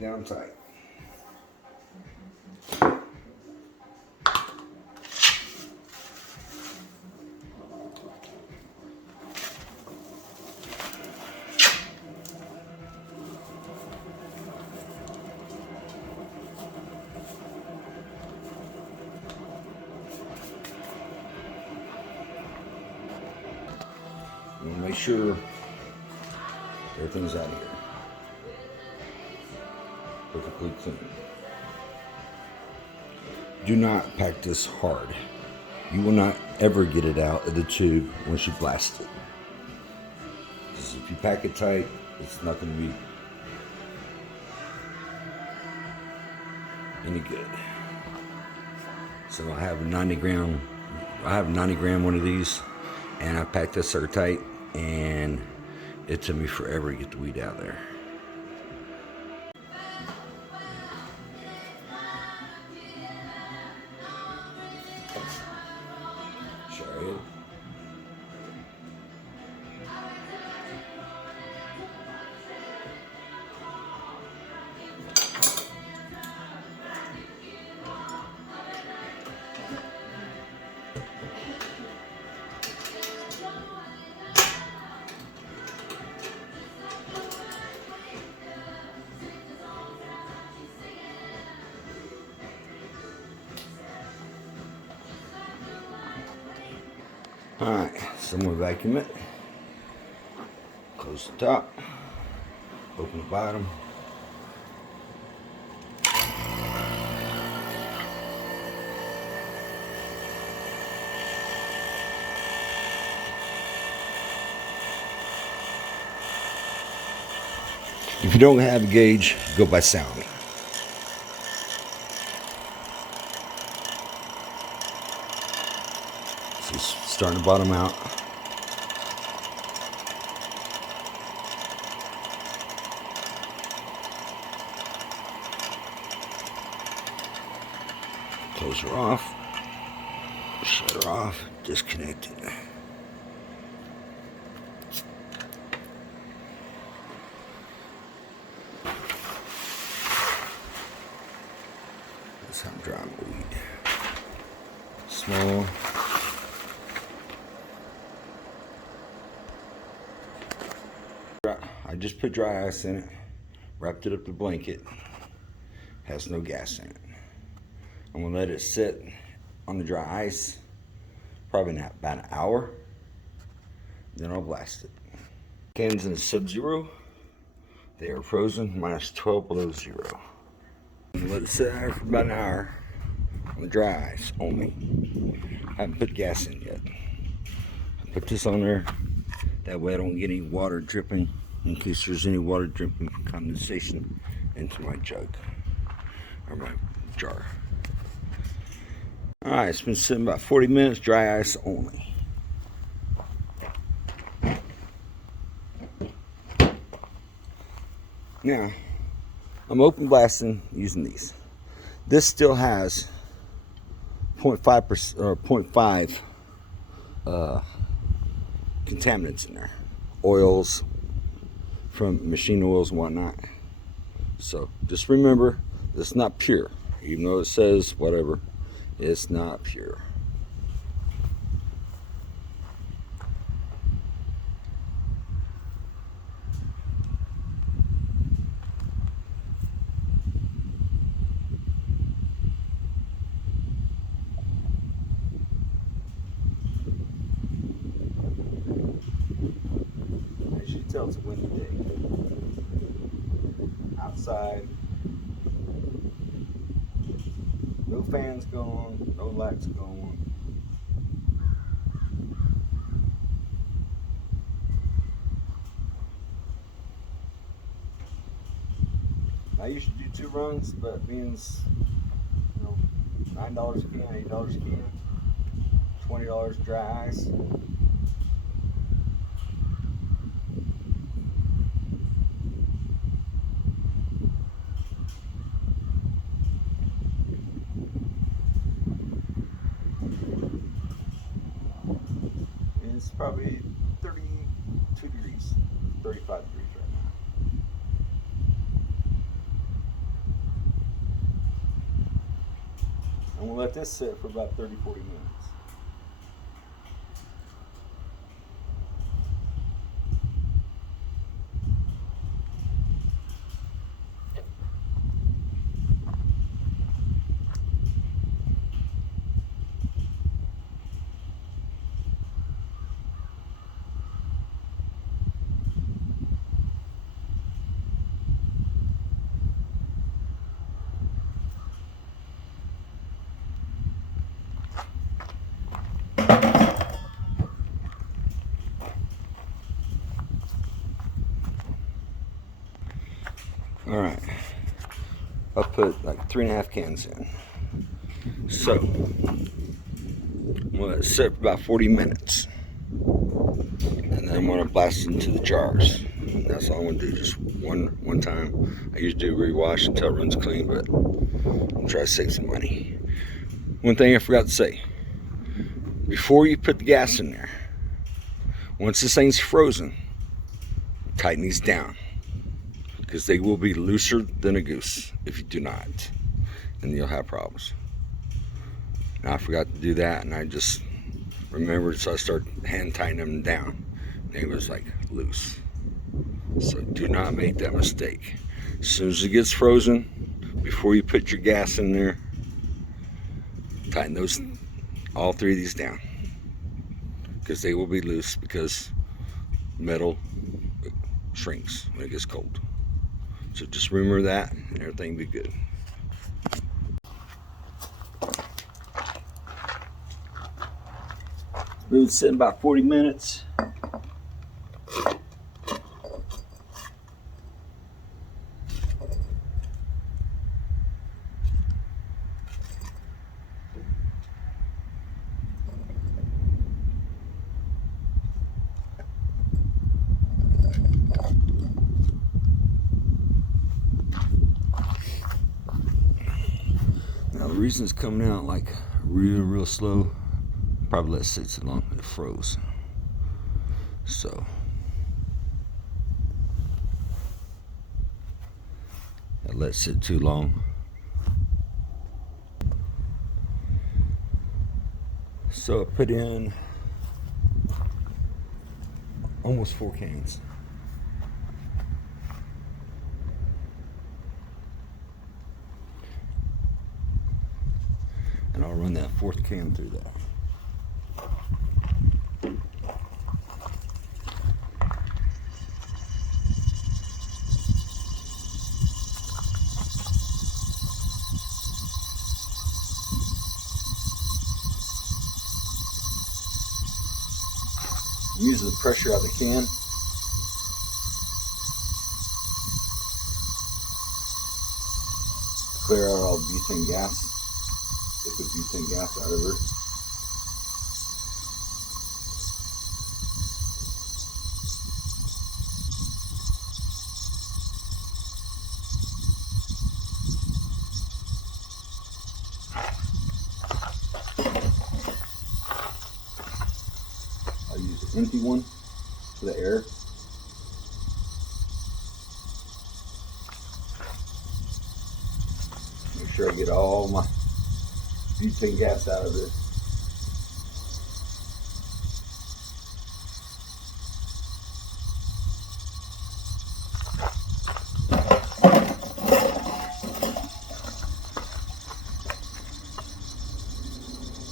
it down tight. You want to make sure everything's out of here. Perfectly clean. Do not pack this hard. You will not ever get it out of the tube once you blast it. Because if you pack it tight, it's not going to be any good. So I have a 90 gram one of these, and I packed this sucker tight, and it took me forever to get the weed out of there. Sorry. Alright, so I'm going to vacuum it. Close the top. Open the bottom. If you don't have a gauge, go by sound. So it's starting to bottom out. Close her off. Shut her off. Disconnect it. That's how I'm drying my weed. Small. I just put dry ice in it, wrapped it up in a blanket. Has no gas in it. I'm gonna let it sit on the dry ice, probably about an hour. Then I'll blast it. Cans in sub-zero. They are frozen, minus 12 below zero. I'm gonna let it sit there for about an hour on the dry ice only. I haven't put gas in yet. I put this on there, that way I don't get any water dripping, in case there's any water dripping condensation into my jug or my jar. Alright, it's been sitting about 40 minutes, dry ice only. Now, I'm open blasting using these. This still has 0.5% or 0.5 contaminants in there. Oils from machine oils and whatnot. So just remember, it's not pure. Even though it says whatever, it's not pure. As you tell, it's a windy day. Outside, no fans going, no lights going. I usually do 2 runs, but it means, you know, $9 a can, $8 a can, $20 dry ice. And it's probably 32 degrees, 35 degrees right now. we'll let this sit for about 30-40 minutes. All right, I'll put like 3.5 cans in. So, I'm gonna let it sit for about 40 minutes. And then I'm gonna blast it into the jars. And that's all I'm gonna do, just one time. I usually do rewash until it runs clean, but I'm trying to save some money. One thing I forgot to say, before you put the gas in there, once this thing's frozen, tighten these down, because they will be looser than a goose if you do not, and you'll have problems. Now I forgot to do that, and I just remembered, so I started hand tightening them down. It was like loose. So do not make that mistake. As soon as it gets frozen, before you put your gas in there, tighten those, all 3 of these down, because they will be loose, because metal shrinks when it gets cold. So just remember that, and everything will be good. We've been sitting about 40 minutes. Now the reason it's coming out like real slow, probably let it sit too long, it froze. So I let it sit too long. So I put in almost 4 cans. And I'll run that 4th can through that. Use the pressure out of the can. Clear out all butane gas. Get the butane gas out of there. I'll use an empty one for the air. Make sure I get all my butane gas out of it.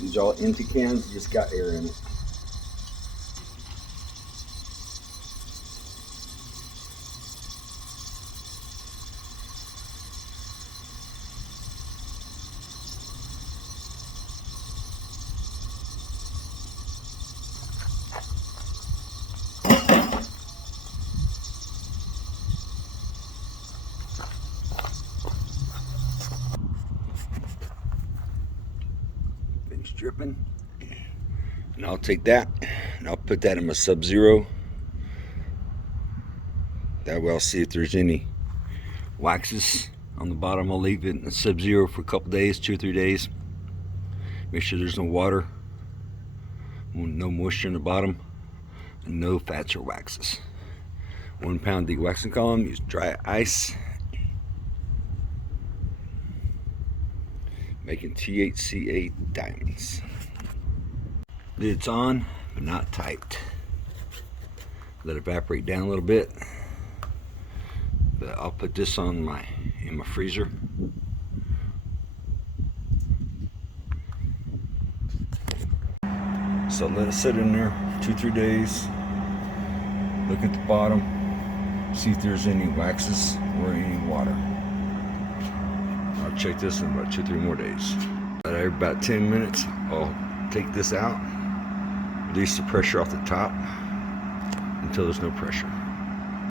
These are all empty cans, just got air in it. Dripping, and I'll take that and I'll put that in my Sub-Zero. That way I'll see if there's any waxes on the bottom. I'll leave it in Sub-Zero for a couple days, 2 or 3 days. Make sure there's no water, no moisture in the bottom, and no fats or waxes. 1 pound de-waxing column, use dry ice. making Thc-A Diamonds. Lid's on, but not tight. Let it evaporate down a little bit. But I'll put this on in my freezer. So let it sit in there 2-3 days. Look at the bottom, see if there's any waxes or any water. I'll check this in about 2-3 more days. Every about 10 minutes, I'll take this out, release the pressure off the top until there's no pressure.